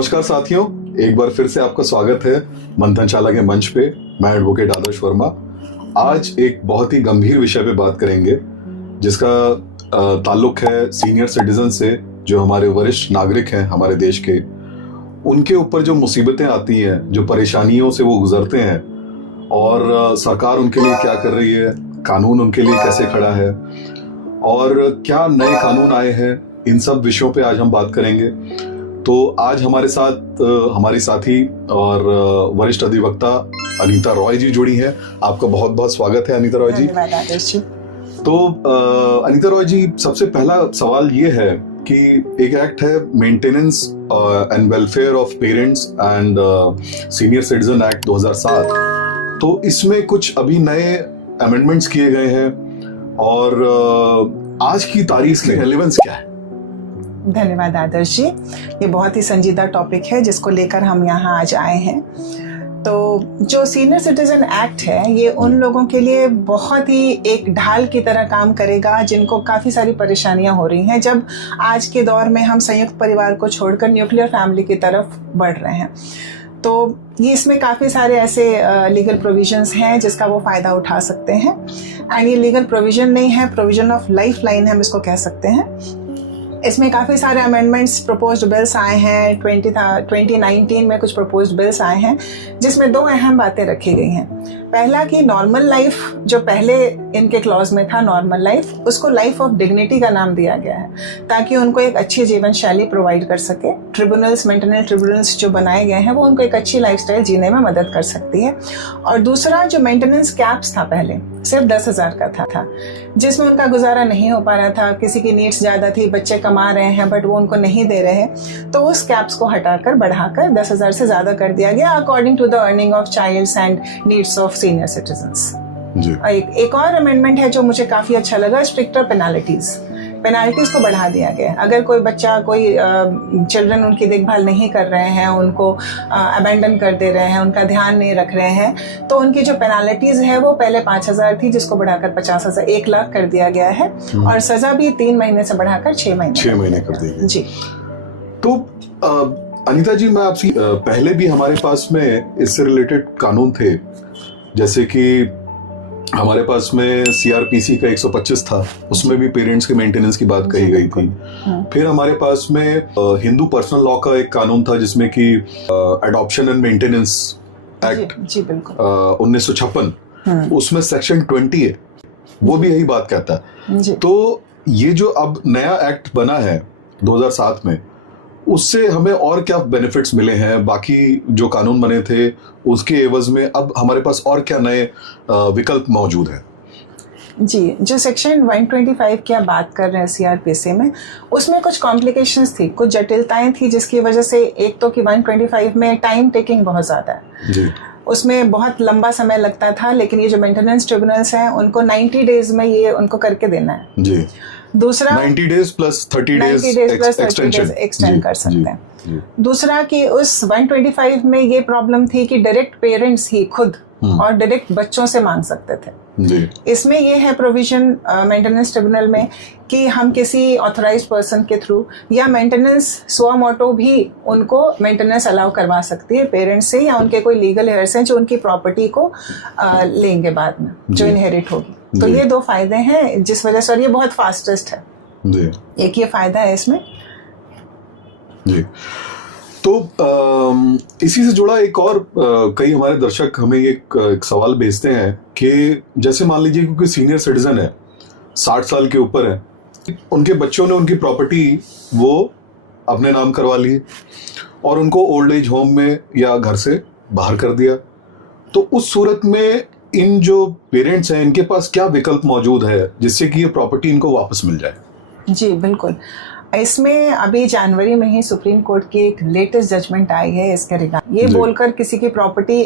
नमस्कार साथियों, एक बार फिर से आपका स्वागत है मंथनशाला के मंच पे। मैं एडवोकेट आदर्श वर्मा। आज एक बहुत ही गंभीर विषय पे बात करेंगे जिसका ताल्लुक है सीनियर सिटीजन से, जो हमारे वरिष्ठ नागरिक हैं हमारे देश के। उनके ऊपर जो मुसीबतें आती हैं, जो परेशानियों से वो गुजरते हैं, और सरकार उनके लिए क्या कर रही है, कानून उनके लिए कैसे खड़ा है और क्या नए कानून आए हैं, इन सब विषयों पे आज हम बात करेंगे। तो आज हमारे साथ हमारी साथी और वरिष्ठ अधिवक्ता अनीता रॉय जी जुड़ी हैं। आपका बहुत बहुत स्वागत है अनीता रॉय जी। धन्यवाद आदर्श जी। तो अनीता रॉय जी, सबसे पहला सवाल ये है कि एक एक्ट है maintenance and welfare of parents and senior citizen act 2007। तो इसमें कुछ अभी नए अमेंडमेंट्स किए गए हैं और आज की तारीख की रेलेवेंस क्या है? धन्यवाद आदर्श जी। ये बहुत ही संजीदा टॉपिक है जिसको लेकर हम यहाँ आज आए हैं। तो जो सीनियर सिटीजन एक्ट है, ये उन लोगों के लिए बहुत ही एक ढाल की तरह काम करेगा जिनको काफ़ी सारी परेशानियां हो रही हैं, जब आज के दौर में हम संयुक्त परिवार को छोड़कर न्यूक्लियर फैमिली की तरफ बढ़ रहे हैं। तो ये इसमें काफ़ी सारे ऐसे लीगल प्रोविजंस हैं जिसका वो फ़ायदा उठा सकते हैं। एंड ये लीगल प्रोविजन नहीं है, प्रोविजन ऑफ लाइफ लाइन हम इसको कह सकते हैं। इसमें काफ़ी सारे अमेंडमेंट्स प्रपोज्ड बिल्स आए हैं। 2019 में कुछ प्रपोज्ड बिल्स आए हैं जिसमें दो अहम बातें रखी गई हैं। पहला कि नॉर्मल लाइफ, जो पहले इनके क्लॉज में था नॉर्मल लाइफ, उसको लाइफ ऑफ डिग्निटी का नाम दिया गया है ताकि उनको एक अच्छी जीवन शैली प्रोवाइड कर सके। ट्रिब्यूनल्स, मेंटेनेंस ट्रिब्यूनल्स जो बनाए गए हैं वो उनको एक अच्छी लाइफस्टाइल जीने में मदद कर सकती है। और दूसरा, जो मेंटेनेंस कैप्स था पहले सिर्फ 10,000 का था जिसमें उनका गुजारा नहीं हो पा रहा था, किसी की नीड्स ज़्यादा थी, बच्चे कमा रहे हैं बट वो उनको नहीं दे रहे हैं, तो उस कैप्स को हटाकर बढ़ाकर 10,000 से ज़्यादा कर दिया गया according to the earning of childs and needs of senior citizens. एक और अमेंडमेंट है जो मुझे काफ़ी अच्छा लगा, स्ट्रिक्टर पेनाल्टीज को बढ़ा दिया गया। अगर कोई बच्चा, कोई चिल्ड्रन उनकी देखभाल नहीं कर रहे हैं, उनको अबेंडन कर दे रहे हैं, उनका ध्यान नहीं रख रहे हैं, तो उनकी जो पेनाल्टीज है वो पहले 5,000 थी जिसको बढ़ाकर 50,000, 1 लाख कर दिया गया है। और सजा भी 3 महीने से बढ़ाकर 6 महीने कर दी गई जी। तो अनीता जी, मैं आपसे पहले भी हमारे पास में इससे रिलेटेड कानून थे, जैसे कि हमारे पास में सीआरपीसी का 125 था, उसमें भी पेरेंट्स के मेंटेनेंस की बात कही गई थी। फिर हमारे पास में हिंदू पर्सनल लॉ का एक कानून था जिसमें कि अडॉप्शन एंड मेंटेनेंस एक्ट 1956, उसमें सेक्शन 20 है, वो भी यही बात कहता है। तो ये जो अब नया एक्ट बना है 2007 में, उससे हमें और क्या बेनिफिट्स मिले हैं? बाकी जो कानून बने थे उसके एवज में अब हमारे पास और क्या नए विकल्प मौजूद हैं? जी, जो सेक्शन 125 की आप बात कर रहे हैं सीआरपीसी में, उसमें कुछ कॉम्प्लिकेशंस थी, कुछ जटिलताएं थी जिसकी वजह से, एक तो कि 125 में टाइम टेकिंग बहुत ज़्यादा है जी। उसमें बहुत लंबा समय लगता था, लेकिन ये जो मेंटेनेंस ट्रिब्यूनल्स हैं उनको 90 डेज में ये उनको करके देना है जी। दूसरा 90 डेज प्लस 30 डेज एक्सटेंड कर सकते हैं। दूसरा कि उस 125 में ये प्रॉब्लम थी कि डायरेक्ट पेरेंट्स ही खुद और डायरेक्ट बच्चों से मांग सकते थे जी। इसमें ये है प्रोविजन मेंटेनेंस ट्रिब्यूनल में कि हम किसी ऑथराइज्ड पर्सन के थ्रू या मेंटेनेंस सुआ मोटो भी उनको मेंटेनेंस अलाउ करवा सकती है पेरेंट्स से, या उनके कोई लीगल हेयर्स हैं जो उनकी प्रॉपर्टी को लेंगे बाद में, जो इनहेरिट होगी। तो ये दो फायदे हैं जिस वजह से, और ये बहुत फास्टेस्ट है जी। एक ये फायदा है इसमें जी। तो इसी से जुड़ा एक और कई हमारे दर्शक हमें एक सवाल भेजते हैं कि जैसे मान लीजिए क्योंकि सीनियर सिटीजन है, 60 साल के ऊपर है, उनके बच्चों ने उनकी प्रॉपर्टी वो अपने नाम करवा ली और उनको ओल्ड एज होम में या घर से बाहर कर दिया, तो उस सूरत में इन जो पेरेंट्स हैं इनके पास क्या विकल्प मौजूद है जिससे कि ये प्रॉपर्टी इनको वापस मिल जाए? जी बिल्कुल। इसमें अभी जनवरी में ही सुप्रीम कोर्ट की एक लेटेस्ट जजमेंट आई है इसके रिगार्ड, ये बोलकर किसी की प्रॉपर्टी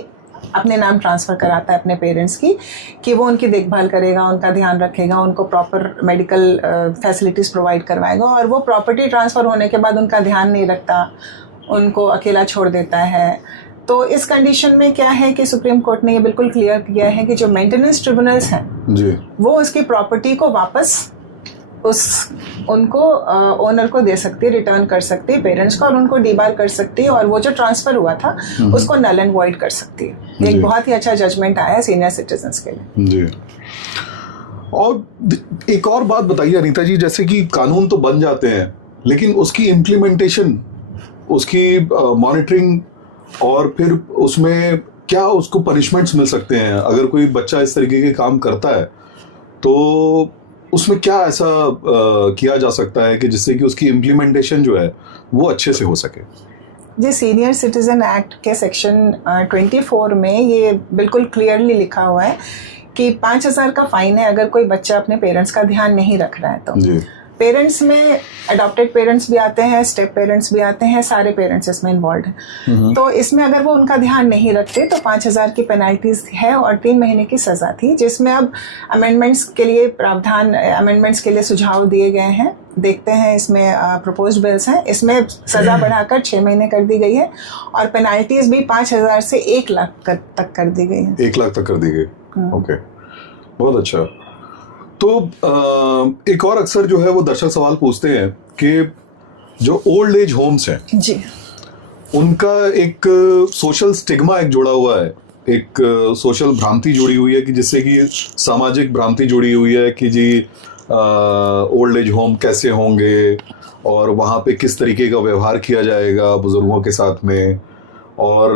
अपने नाम ट्रांसफ़र कराता है अपने पेरेंट्स की, कि वो उनकी देखभाल करेगा, उनका ध्यान रखेगा, उनको प्रॉपर मेडिकल फैसिलिटीज़ प्रोवाइड करवाएगा, और वो प्रॉपर्टी ट्रांसफ़र होने के बाद उनका ध्यान नहीं रखता, उनको अकेला छोड़ देता है। तो इस कंडीशन में क्या है कि सुप्रीम कोर्ट ने ये बिल्कुल क्लियर किया है कि जो मेंटेनेंस ट्रिब्यूनल्स हैं जी, वो उसकी प्रॉपर्टी को वापस उनको ओनर को दे सकती है, रिटर्न कर सकती है पेरेंट्स को, और उनको डीबार कर सकती है, और वो जो ट्रांसफर हुआ था उसको नल एंड वॉइड कर सकती है। एक बहुत ही अच्छा जजमेंट आया सीनियर सिटीजन्स के लिए जी। और एक और बात बताइए अनीता जी, जैसे कि कानून तो बन जाते हैं लेकिन उसकी इम्प्लीमेंटेशन, उसकी मॉनिटरिंग, और फिर उसमें क्या उसको पनिशमेंट्स मिल सकते हैं अगर कोई बच्चा इस तरीके के काम करता है, तो उसमें क्या ऐसा किया जा सकता है कि जिससे कि उसकी इम्प्लीमेंटेशन जो है वो अच्छे से हो सके? जी, सीनियर सिटीजन एक्ट के सेक्शन 24 में ये बिल्कुल क्लियरली लिखा हुआ है कि 5,000 का फाइन है अगर कोई बच्चा अपने पेरेंट्स का ध्यान नहीं रख रहा है तो। जी। पेरेंट्स में अडॉप्टेड पेरेंट्स भी आते हैं, स्टेप पेरेंट्स भी आते हैं, सारे पेरेंट्स इसमें इन्वॉल्व हैं। तो इसमें अगर वो उनका ध्यान नहीं रखते तो 5,000 की पेनल्टीज है और 3 महीने की सजा थी, जिसमें अब अमेंडमेंट्स के लिए प्रावधान, अमेंडमेंट्स के लिए सुझाव दिए गए हैं। देखते हैं, इसमें प्रपोज्ड बिल्स हैं, इसमें सजा बढ़ाकर 6 महीने कर दी गई है और पेनल्टीज भी 5,000 से 1 लाख तक कर दी गई है। 1 लाख तक कर दी गई, ओके, बहुत अच्छा। तो एक और अक्सर जो है वो दर्शक सवाल पूछते हैं कि जो ओल्ड एज होम्स हैं जी, उनका एक सोशल स्टिग्मा एक जुड़ा हुआ है, एक सोशल भ्रांति जुड़ी हुई है कि जिससे कि सामाजिक भ्रांति जुड़ी हुई है कि जी ओल्ड एज होम कैसे होंगे और वहाँ पे किस तरीके का व्यवहार किया जाएगा बुजुर्गों के साथ में, और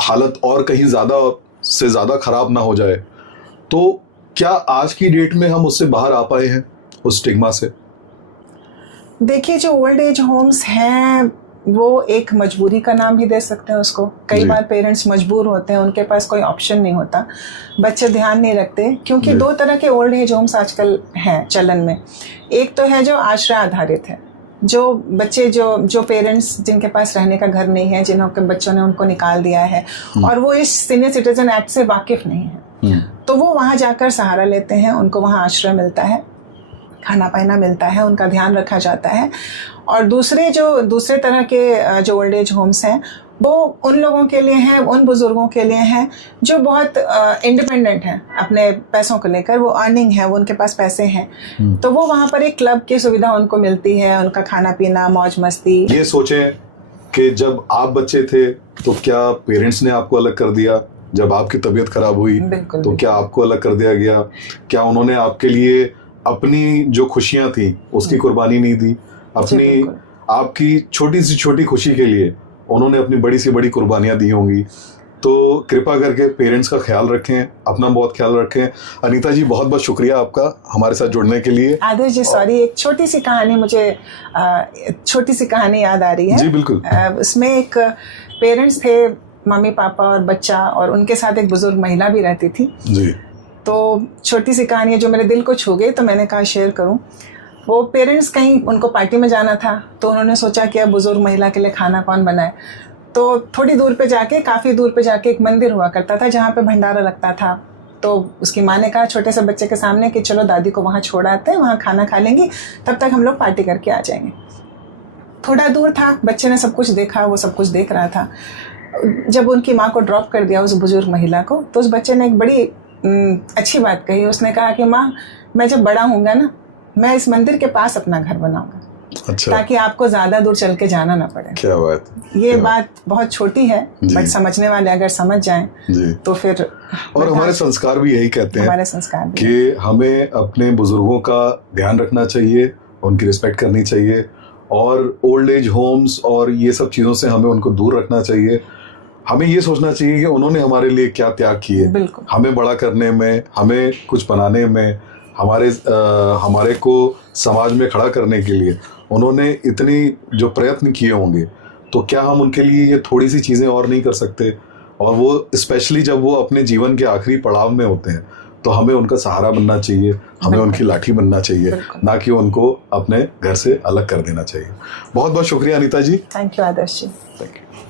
हालत और कहीं ज़्यादा से ज़्यादा खराब ना हो जाए। तो क्या आज की डेट में हम उससे बाहर आ पाए हैं, उस स्टिग्मा से? देखिए, जो ओल्ड एज होम्स हैं वो एक मजबूरी का नाम भी दे सकते हैं उसको। कई बार पेरेंट्स मजबूर होते हैं, उनके पास कोई ऑप्शन नहीं होता, बच्चे ध्यान नहीं रखते, क्योंकि 2 तरह के ओल्ड एज होम्स आजकल हैं चलन में। एक तो है जो आश्रय आधारित है, जो बच्चे जो पेरेंट्स जिनके पास रहने का घर नहीं है, जिनके बच्चों ने उनको निकाल दिया है और वो इस सीनियर सिटीजन एक्ट से वाकिफ नहीं है, तो वो वहाँ जाकर सहारा लेते हैं, उनको वहाँ आश्रय मिलता है, खाना पीना मिलता है, उनका ध्यान रखा जाता है। और दूसरे तरह के जो ओल्ड एज होम्स हैं वो उन लोगों के लिए हैं, उन बुजुर्गों के लिए हैं जो बहुत इंडिपेंडेंट हैं अपने पैसों को लेकर, वो अर्निंग है, वो उनके पास पैसे हैं, तो वो वहाँ पर एक क्लब की सुविधा उनको मिलती है, उनका खाना पीना, मौज मस्ती। ये सोचें कि जब आप बच्चे थे तो क्या पेरेंट्स ने आपको अलग कर दिया? जब आपकी तबीयत खराब हुई तो क्या आपको अलग कर दिया गया? क्या उन्होंने आपके लिए अपनी जो खुशियां थी उसकी कुर्बानी नहीं दी? अपनी आपकी छोटी सी छोटी खुशी के लिए उन्होंने अपनी बड़ी सी बड़ी कुर्बानियां दी होंगी। तो कृपा करके पेरेंट्स का ख्याल रखें, अपना बहुत ख्याल रखें। अनीता जी, बहुत बहुत शुक्रिया आपका हमारे साथ जुड़ने के लिए। आदर्श जी, सॉरी, एक छोटी सी कहानी मुझे छोटी सी कहानी याद आ रही है। जी बिल्कुल। उसमें एक पेरेंट्स थे, मम्मी पापा और बच्चा, और उनके साथ एक बुजुर्ग महिला भी रहती थी जी। तो छोटी सी कहानी है जो मेरे दिल को छू गई, तो मैंने कहा शेयर करूं। वो पेरेंट्स कहीं उनको पार्टी में जाना था, तो उन्होंने सोचा कि अब बुजुर्ग महिला के लिए खाना कौन बनाए। तो थोड़ी दूर पे जाके, काफ़ी दूर पे जाके एक मंदिर हुआ करता था जहाँ पे भंडारा लगता था। तो उसकी माँ ने कहा छोटे से बच्चे के सामने कि चलो दादी को वहाँ छोड़ आते हैं, वहाँ खाना खा लेंगी, तब तक हम लोग पार्टी करके आ जाएंगे। थोड़ा दूर था, बच्चे ने सब कुछ देखा, वो सब कुछ देख रहा था। जब उनकी माँ को ड्रॉप कर दिया उस बुजुर्ग महिला को, तो उस बच्चे ने एक बड़ी अच्छी बात कही। उसने कहा कि माँ, मैं जब बड़ा होऊंगा ना, मैं इस मंदिर के पास अपना घर बनाऊंगा। अच्छा। ताकि आपको ज्यादा दूर चल के जाना ना पड़े। क्या बात, ये बात बहुत छोटी है, बट समझने वाले अगर समझ जाएं तो फिर। और हमारे संस्कार भी यही कहते हैं, हमारे संस्कार कि हमें अपने बुजुर्गों का ध्यान रखना चाहिए, उनकी रिस्पेक्ट करनी चाहिए, और ओल्ड एज होम्स और ये सब चीजों से हमें उनको दूर रखना चाहिए। हमें ये सोचना चाहिए कि उन्होंने हमारे लिए क्या त्याग किए, हमें बड़ा करने में, हमें कुछ बनाने में, हमारे को समाज में खड़ा करने के लिए उन्होंने इतनी जो प्रयत्न किए होंगे, तो क्या हम उनके लिए ये थोड़ी सी चीज़ें और नहीं कर सकते? और वो स्पेशली जब वो अपने जीवन के आखिरी पड़ाव में होते हैं, तो हमें उनका सहारा बनना चाहिए, हमें उनकी लाठी बनना चाहिए, ना कि उनको अपने घर से अलग कर देना चाहिए। बहुत बहुत शुक्रिया Anita ji. Thank you Adarsh ji. Thank you.